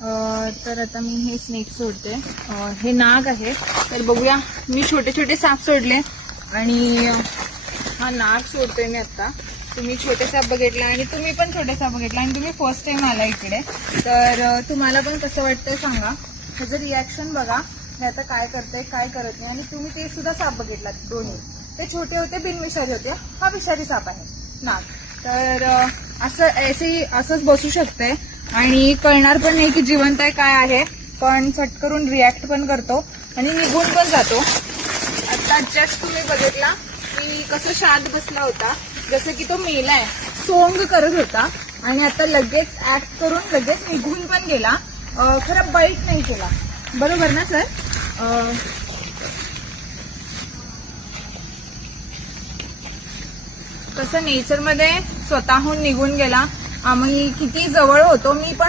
तर आता मी हे स्नेक सोडते. हे नाग आहे. तर बघूया, मी छोटे छोटे साप सोडले आणि हा नाग सोडतोय मी आता. तुम्ही छोटे साप बघितला आणि तुम्ही पण छोटे साप बघितला आणि तुम्ही फर्स्ट टाइम आला इकडे, तर तुम्हाला पण कसं वाटतंय सांगा. ह्याचं रिॲक्शन बघा. हे आता काय करतंय काय करत नाही. आणि तुम्ही ते सुद्धा साप बघितला दोन्ही. ते छोटे होते, बिनविषारी होते. हा विषारी साप आहे नाग. तर असंच बसू शकते आणि कळणार पण नाही की जिवंत आहे काय आहे, पण फटकरून रिॲक्ट पण करतो आणि निघून पण जातो. आता जस्ट तुम्ही बघितला की कसं शांत बसला होता, जसं की तो मेलाय, सोंग करत होता आणि आता लगेच ऍक्ट करून लगेच निघून पण गेला. खरं बाईट नाही केला. बरोबर ना सर? कसं नेचरमध्ये स्वतःहून निघून गेला. आम्ही किती जवळ होतो, मी पण